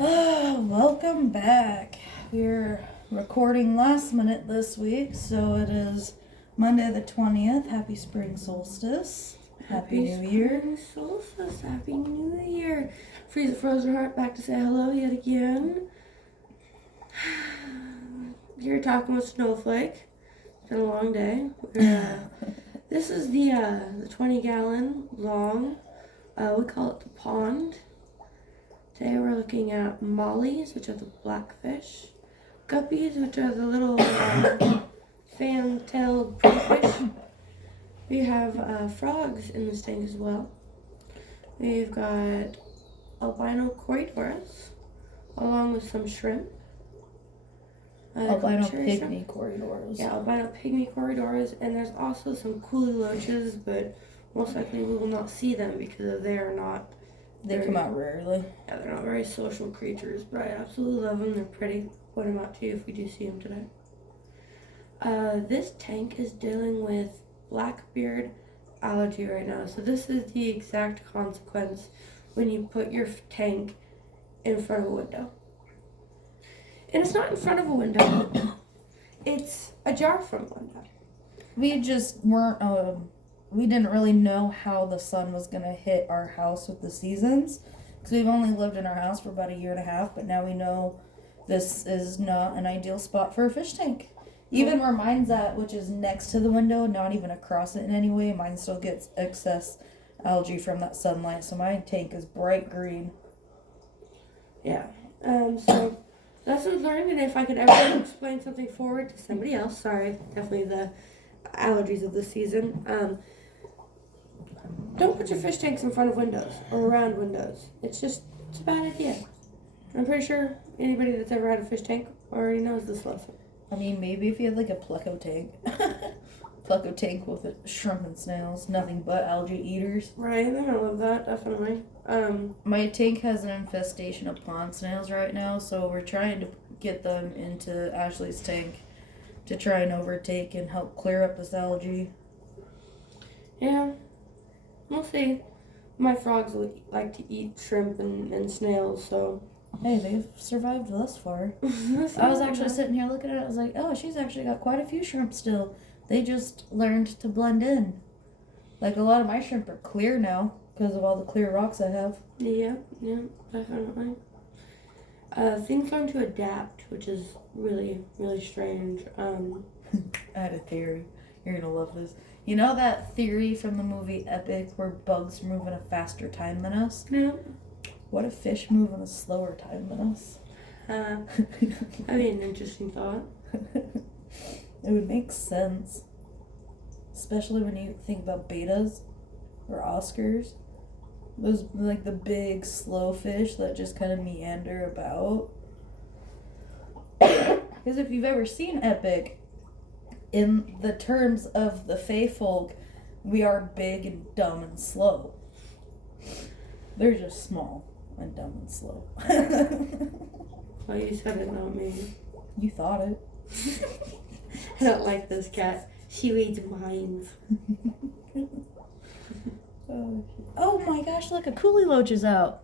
Welcome back. We're recording last minute this week, so it is Monday the 20th. Happy spring solstice. Happy New Year. Spring solstice. Happy New Year. Freeze a frozen heart back to say hello yet again. You're talking with Snowflake. It's been a long day. This is the 20-gallon long. We call it the pond. Today we're looking at mollies, which are the blackfish, guppies, which are the little fan-tailed fish. We have frogs in this tank as well. We've got albino corridors, along with some shrimp. Albino pygmy corridors. Yeah, albino pygmy corridors, and there's also some coolie loaches, but most likely we will not see them because they are not. They come out rarely. Yeah, they're not very social creatures, but I absolutely love them. They're pretty. Point them out to you if we do see them today. This tank is dealing with blackbeard algae right now. So this is the exact consequence when you put your tank in front of a window. And it's not in front of a window. It's a jar from a window. We just weren't... we didn't really know how the sun was going to hit our house with the seasons, because we've only lived in our house for about a year and a half, but now we know this is not an ideal spot for a fish tank. Even where mine's at, which is next to the window, not even across it in any way, mine still gets excess algae from that sunlight, so my tank is bright green. Yeah. So lessons learned, and if I could ever explain something forward to somebody else, sorry, definitely the allergies of the season, don't put your fish tanks in front of windows or around windows. It's a bad idea. I'm pretty sure anybody that's ever had a fish tank already knows this lesson. I mean, maybe if you had like a pleco tank. Pleco tank with shrimp and snails, nothing but algae eaters. Right, they're gonna love that, definitely. My tank has an infestation of pond snails right now, so we're trying to get them into Ashley's tank to try and overtake and help clear up this algae. Yeah. We'll see. My frogs like to eat shrimp and snails, so... Hey, they've survived thus far. I was actually sitting here looking at it, I was like, oh, she's actually got quite a few shrimp still. They just learned to blend in. Like, a lot of my shrimp are clear now, because of all the clear rocks I have. Yeah, definitely. Things learn to adapt, which is really, really strange. I had a theory. You're gonna love this. You know that theory from the movie Epic where bugs move in a faster time than us? Yeah. What if fish move in a slower time than us? That'd be an interesting thought. It would make sense. Especially when you think about betas or Oscars. Those, like, the big, slow fish that just kind of meander about. Because if you've ever seen Epic, in the terms of the Fae folk, we are big and dumb and slow. They're just small and dumb and slow. Well, you said it, not me. You thought it. I don't like this cat. She reads minds. Oh my gosh, look, a coolie loach is out.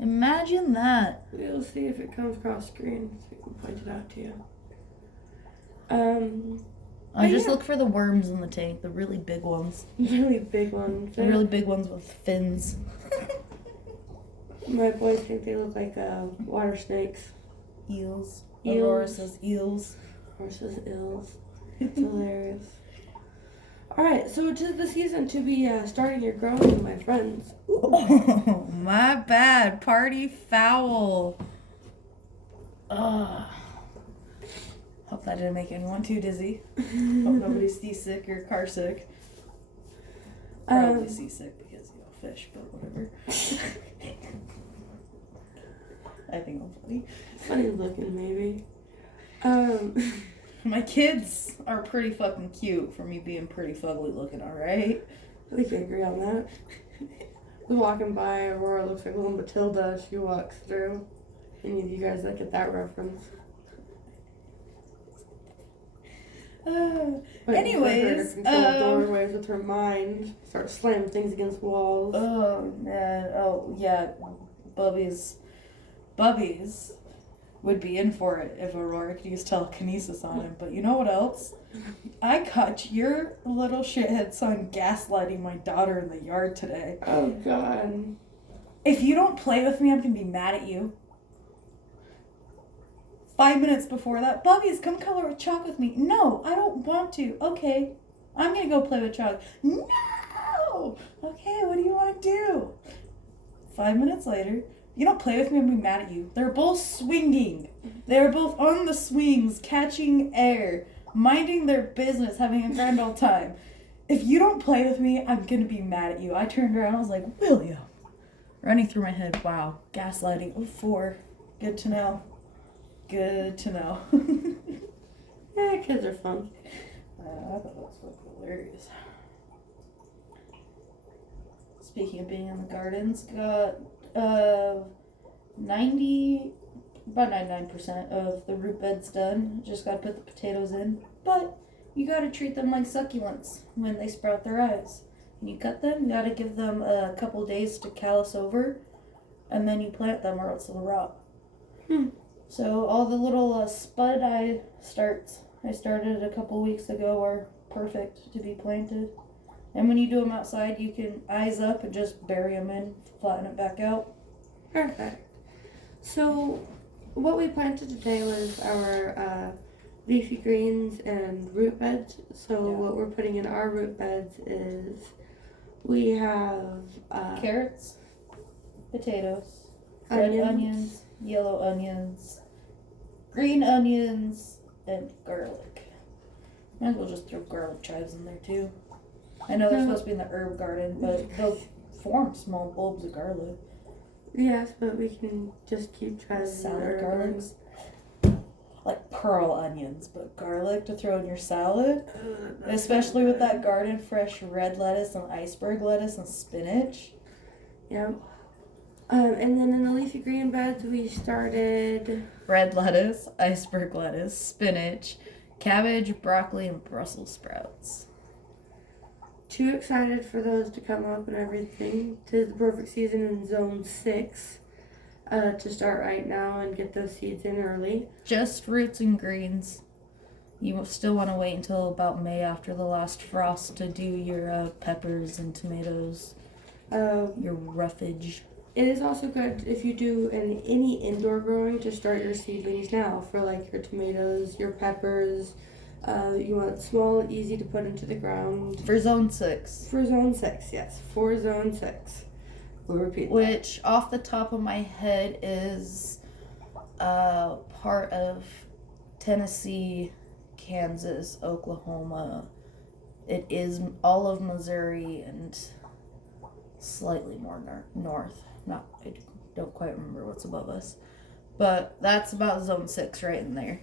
Imagine that. We'll see if it comes across screen so we can point it out to you. I just look for the worms in the tank, the really big ones. Really big ones. The really big ones with fins. My boys think they look like water snakes. Eels. Eels. Aurora says eels. Horses, eels. It's hilarious. Alright, so it is the season to be starting your growing, my friends. Oh, my bad. Party foul. Ugh. Hope that didn't make anyone too dizzy. Hope nobody's seasick or car sick. Probably seasick because, fish, but whatever. I think I'm funny. Funny looking, maybe. My kids are pretty fucking cute for me being pretty fugly looking, alright? We can agree on that. We're walking by, Aurora looks like little Matilda as she walks through. Any of you guys that get that reference? Anyways, control doorways with her mind, start slamming things against walls. Oh man, oh yeah, Bubby's Bubbies would be in for it if Aurora could use telekinesis on him. But you know what else? I caught your little shithead son gaslighting my daughter in the yard today. Oh, God. If you don't play with me, I'm going to be mad at you. 5 minutes before that, Bubbies, come color with chalk with me. No, I don't want to. Okay, I'm going to go play with chalk. No! Okay, what do you want to do? 5 minutes later, you don't play with me, I'm going to be mad at you. They're both swinging. They're both on the swings, catching air, minding their business, having a grand old time. If you don't play with me, I'm going to be mad at you. I turned around, I was like, William. Running through my head, wow, gaslighting. Oh, 4. Good to know. Good to know. Yeah, kids are fun. I thought that was fucking hilarious. Speaking of being in the gardens, got about 99% of the root beds done. Just gotta put the potatoes in. But you gotta treat them like succulents when they sprout their eyes. When you cut them, you gotta give them a couple days to callus over, and then you plant them or else they'll rot. So all the little spud I started a couple weeks ago are perfect to be planted. And when you do them outside, you can eyes up and just bury them in, flatten it back out. Perfect. So what we planted today was our leafy greens and root beds. So what we're putting in our root beds is we have carrots, potatoes, red onions, yellow onions, green onions, and garlic. Might as well just throw garlic chives in there too. I know they're supposed to be in the herb garden, but they'll form small bulbs of garlic. Yes, but we can just keep chives. Salad garlics. Like pearl onions, but garlic to throw in your salad. Especially with that garden fresh red lettuce and iceberg lettuce and spinach. Yep. And then in the leafy green beds, we started red lettuce, iceberg lettuce, spinach, cabbage, broccoli, and Brussels sprouts. Too excited for those to come up and everything. 'Tis the perfect season in zone 6 to start right now and get those seeds in early. Just roots and greens. You still want to wait until about May after the last frost to do your peppers and tomatoes, your roughage. It is also good if you do any indoor growing to start your seedlings now for like your tomatoes, your peppers. You want small, easy to put into the ground. For zone 6. For zone 6, yes. For zone 6. We'll repeat that. Which, off the top of my head, is part of Tennessee, Kansas, Oklahoma. It is all of Missouri and slightly more north. I don't quite remember what's above us. But that's about zone 6 right in there.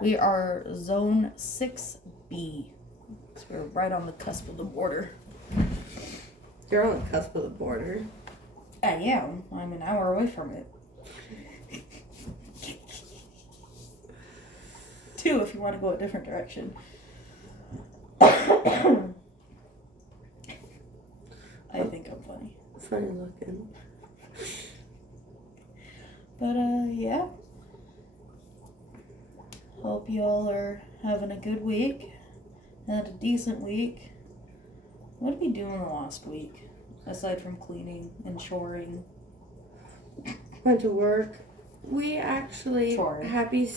We are zone 6B. So we're right on the cusp of the border. You're on the cusp of the border. I am. I'm an hour away from it. 2 if you want to go a different direction. I think I'm funny. Funny looking. But, yeah. Hope you all are having a good week. Had a decent week. What did we do in the last week? Aside from cleaning and shoring. Went to work. We actually happy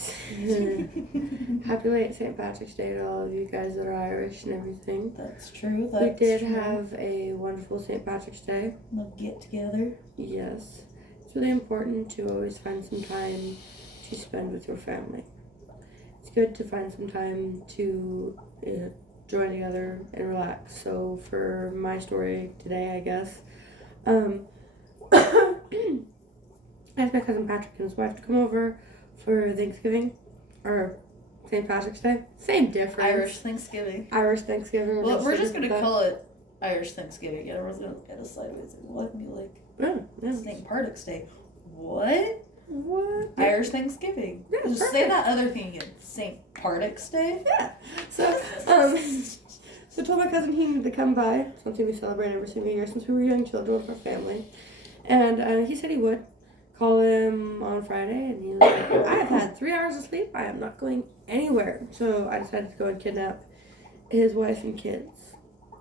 late St. Patrick's Day to all of you guys that are Irish and everything. That's true. We did have a wonderful St. Patrick's Day. We'll get together. Yes. It's really important to always find some time to spend with your family. It's good to find some time to join together and relax. So for my story today, I guess, I asked my cousin Patrick and his wife to come over for Thanksgiving, or St. Patrick's Day. Same difference. Irish Thanksgiving. Well, we're just going to call it Irish Thanksgiving. Everyone's going to look at us sideways and what? And be like, St. Patrick's Day. What? Irish Thanksgiving. Yeah, just say that other thing again. St. Patrick's Day? Yeah. So I told my cousin he needed to come by. Something we celebrate every single year since we were young children with our family. And he said he would. call him on Friday, and he was like, I have had 3 hours of sleep. I am not going anywhere. So I decided to go and kidnap his wife and kids.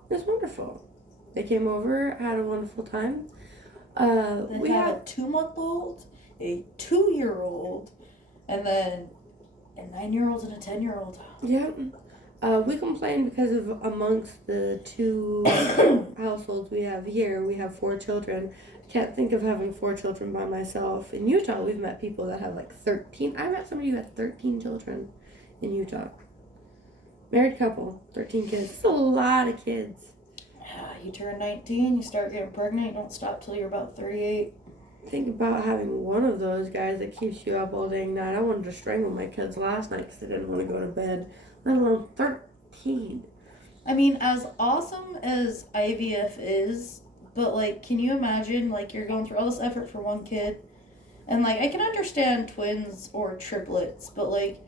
It was wonderful. They came over, had a wonderful time. We have a 2-month-old, a 2-year-old, and then a 9-year-old and a 10-year-old. Yeah. We complained because of amongst the 2 households we have here, we have 4 children. I can't think of having 4 children by myself. In Utah, we've met people that have like 13. I met somebody who had 13 children in Utah. Married couple, 13 kids. That's a lot of kids. Yeah, you turn 19, you start getting pregnant, you don't stop till you're about 38. Think about having one of those guys that keeps you up all day and night. I wanted to strangle my kids last night because they didn't want to go to bed, let alone 13. I mean, as awesome as IVF is, but, like, can you imagine, like, you're going through all this effort for one kid, and, like, I can understand twins or triplets, but, like,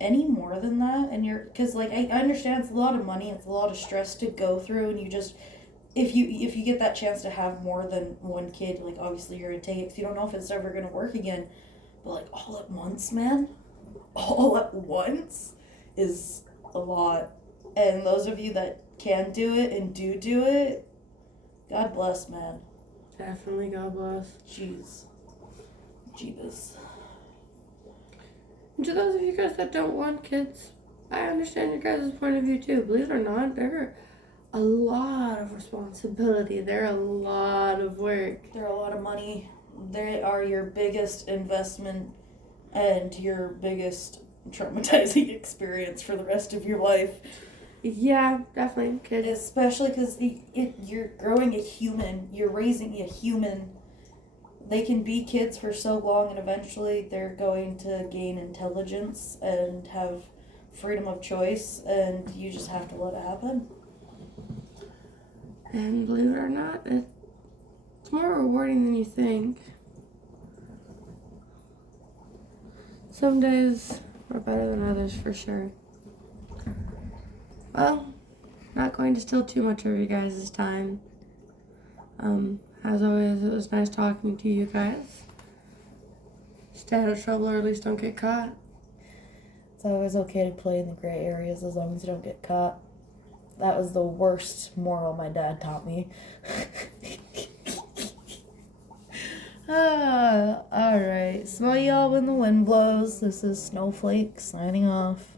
any more than that, and because, like, I understand it's a lot of money, it's a lot of stress to go through, and you just, if you get that chance to have more than one kid, like, obviously you're gonna take it, because you don't know if it's ever gonna work again, but, like, all at once, man, all at once is a lot, and those of you that can do it and do it, God bless, man. Definitely, God bless. Jeez. Jeebus. And to those of you guys that don't want kids, I understand your guys' point of view too. Believe it or not, they're a lot of responsibility. They're a lot of work. They're a lot of money. They are your biggest investment and your biggest traumatizing experience for the rest of your life. Yeah, definitely. Kids. Especially because you're growing a human. You're raising a human. They can be kids for so long, and eventually they're going to gain intelligence and have freedom of choice, and you just have to let it happen. And believe it or not, it's more rewarding than you think. Some days are better than others, for sure. Well, not going to steal too much of you guys' time. As always, it was nice talking to you guys. Stay out of trouble, or at least don't get caught. It's always okay to play in the gray areas as long as you don't get caught. That was the worst moral my dad taught me. Alright. Smell y'all when the wind blows. This is Snowflake signing off.